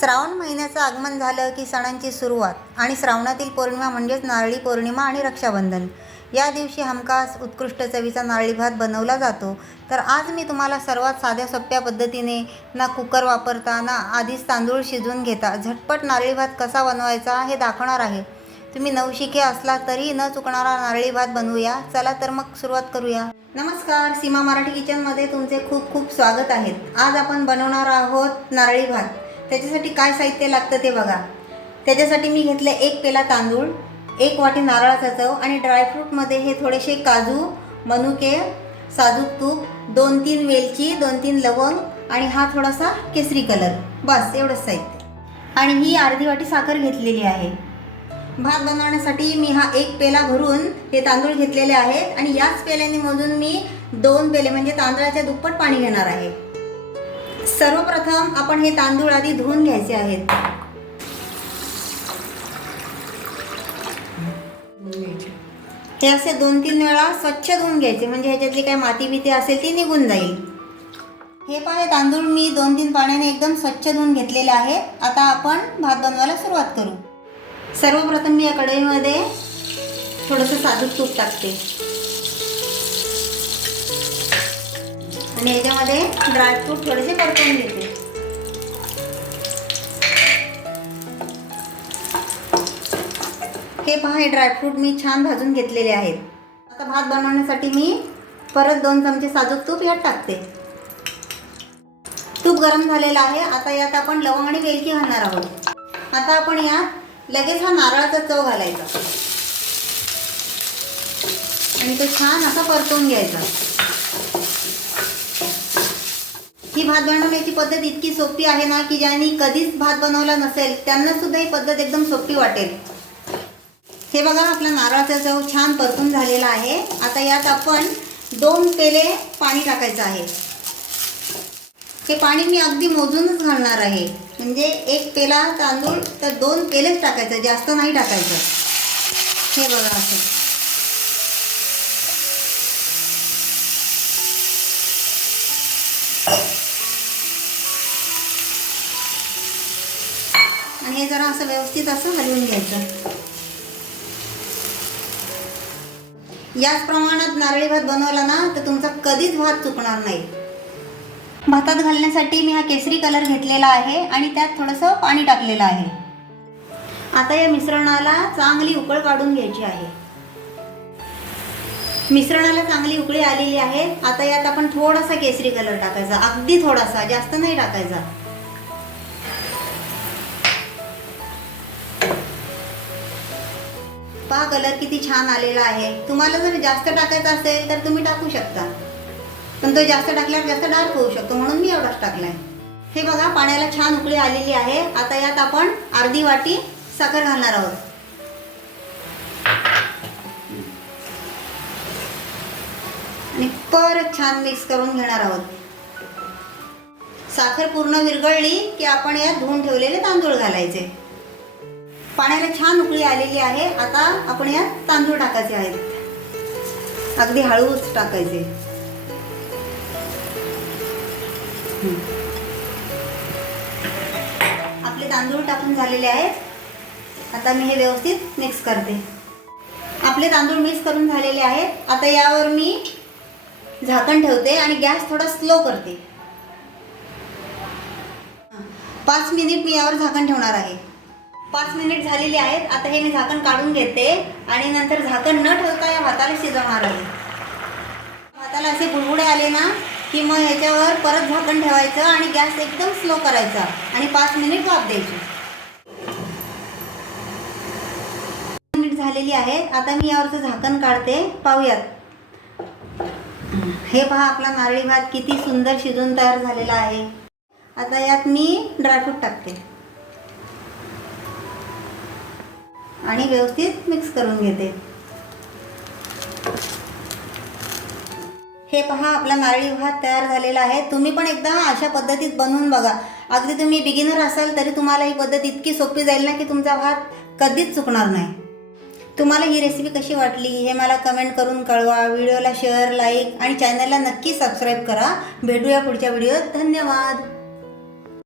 श्रावण महिन्याचं आगमन झालं की सणांची सुरुवात आणि श्रावणातील पौर्णिमा म्हणजेच नारळी पौर्णिमा आणि रक्षाबंधन. या दिवशी हमखास उत्कृष्ट चवीचा नारळी भात बनवला जातो. तर आज मी तुम्हाला सर्वात साध्या सोप्या पद्धतीने ना कुकर वापरता ना आधीच तांदूळ शिजवून घेता झटपट नारळी भात कसा बनवायचा हे दाखवणार आहे. तुम्ही नवशिके असला तरी न चुकणारा नारळी भात बनवूया. चला तर मग सुरुवात करूया. नमस्कार सीमा मराठी किचनमध्ये तुमचे खूप खूप स्वागत आहेत आज आपण बनवणार आहोत नारळी भात. त्याच्यासाठी काय साहित्य लागतं ते बघा. त्याच्यासाठी मी घेतलं एक पेला तांदूळ एक वाटी नारळाचा चव आणि ड्रायफ्रूटमध्ये हे थोडेसे काजू मनुके साजूक तूप दोन तीन वेलची दोन तीन लवंग आणि हा थोडासा केसरी कलर बस एवढंच साहित्य. आणि ही अर्धी वाटी साखर घेतलेली आहे. भात बनवण्यासाठी मी हा एक पेला भरून हे तांदूळ घेतलेले आहेत आणि याच पेल्याने मोजून मी दोन पेले म्हणजे तांदळाच्या दुप्पट पाणी घेणार आहे. सर्वप्रथम आपण हे तांदूळ आधी धुवून घ्यायचे आहेत. हे असे दोन तीन वेळा स्वच्छ धुवून घ्यायचे. म्हणजे ह्याच्यातली काही माती बिती असेल ती निघून जाईल. हे पाहे तांदूळ मी दोन तीन पाण्याने एकदम स्वच्छ धुवून घेतलेले आहे. आता आपण भात बनवायला सुरुवात करू. सर्वप्रथम मी या कढईमध्ये थोडंसं साजूक तूप टाकते. आणि याच्यामध्ये ड्रायफ्रूट थोडेसे परतून घेते. हे पहा हे ड्रायफ्रूट मी छान भाजून घेतलेले आहेत. आता भात बनवण्यासाठी मी परत दोन चमचे साजूक तूप यात टाकते. तूप गरम झालेलं आहे. आता यात आपण लवंग आणि वेलची घालणार आहोत. आता आपण यात लगेच हा नारळाचा चव घालायचा. आणि तो छान असा परतून घ्यायचा ही भात बनवण्याची पद्धत इतकी सोपी आहे ना की ज्यांनी कधीच भात बनवला नसेल त्यांना सुद्धा ही पद्धत एकदम सोपी वाटेल. हे बघा आपला नारळाचा चव छान परतून झालेला आहे. आता यात आपण दोन पेले पाणी टाकायचं आहे. हे पाणी मी अगदी मोजूनच घालणार आहे. म्हणजे एक पेला तांदूळ तर दोन पेलेच टाकायचं जास्त नाही टाकायचं. हे बघा असं. आणि हे जरा असं व्यवस्थित असं हलवून घ्यायचं. याच प्रमाणात नारळी भात बनवला ना तर तुमचा कधीच भात चुकणार नाही. भातात घालण्यासाठी मी हा केसरी कलर घेतलेला आहे आणि त्यात थोडंसं पाणी टाकलेलं आहे. आता या मिश्रणाला चांगली उकळ काढून घ्यायची आहे. मिश्रणाला चांगली उकळी आलेली आहे. आता यात आपण थोडासा केसरी कलर टाकायचा. अगदी थोडासा जास्त नाही टाकायचा. पहा कलर किती छान आलेला आहे. तुम्हाला जर जास्त टाकायचा असेल तर तुम्ही टाकू शकता. पण तो जास्त टाकल्यावर जास्त डार्क होऊ शकतो म्हणून मी एवढाच टाकलाय. हे बघा पाण्याला छान उकळी आलेली आहे. आता यात आपण अर्धी वाटी साखर घालणार आहोत. आणि परत छान मिक्स करून घेणार आहोत. साखर पूर्ण विरघळली की आपण यात धुवून ठेवलेले तांदूळ घालायचे. पाण्याला छान उकळी आलेली आहे. आता आपण यात तांदूळ टाकायचे आहेत. अगदी हळूच टाकायचे. आपले तांदूळ टाकून झालेले आहेत. आता मी हे व्यवस्थित मिक्स करते. आपले तांदूळ मिक्स करून झालेले आहेत. आता यावर मी झाकण ठेवते आणि गॅस थोडा स्लो करते. पाच मिनिट मी यावर झाकण ठेवणार आहे. पाच मिनिट झालेली आहेत. आता हे मी झाकण काढून घेते आणि नंतर झाकण न ठेवता या भाताला शिजवणार आहे. भाताला असे बुडबुडे आले ना की मग ह्याच्यावर परत झाकण ठेवायचं आणि गॅस एकदम स्लो करायचा आणि पाच मिनिट वाफ द्यायची. मिनिट झालेली आहेत. आता मी यावरचं झाकण काढते. पाहूयात. हे पहा आपला नारळी भात किती सुंदर शिजून तयार झालेला आहे. आता यात मी ड्रायफ्रूट टाकते. आणि व्यवस्थित मिक्स करून घेते. हे पहा आपला नारळी भात तयार झालेला आहे. तुम्ही पण एकदा अशा पद्धतीत बनवून बघा. अगदी तुम्ही बिगिनर असाल तरी तुम्हाला ही पद्धत इतकी सोपी जाईल ना की तुमचा भात कधीच चुकणार नाही. तुम्हाला ही रेसिपी कशी वाटली हे मला कमेंट करून कळवा. व्हिडिओला शेअर लाईक आणि चॅनलला नक्की सबस्क्राईब करा. भेटूया पुढच्या व्हिडिओत धन्यवाद.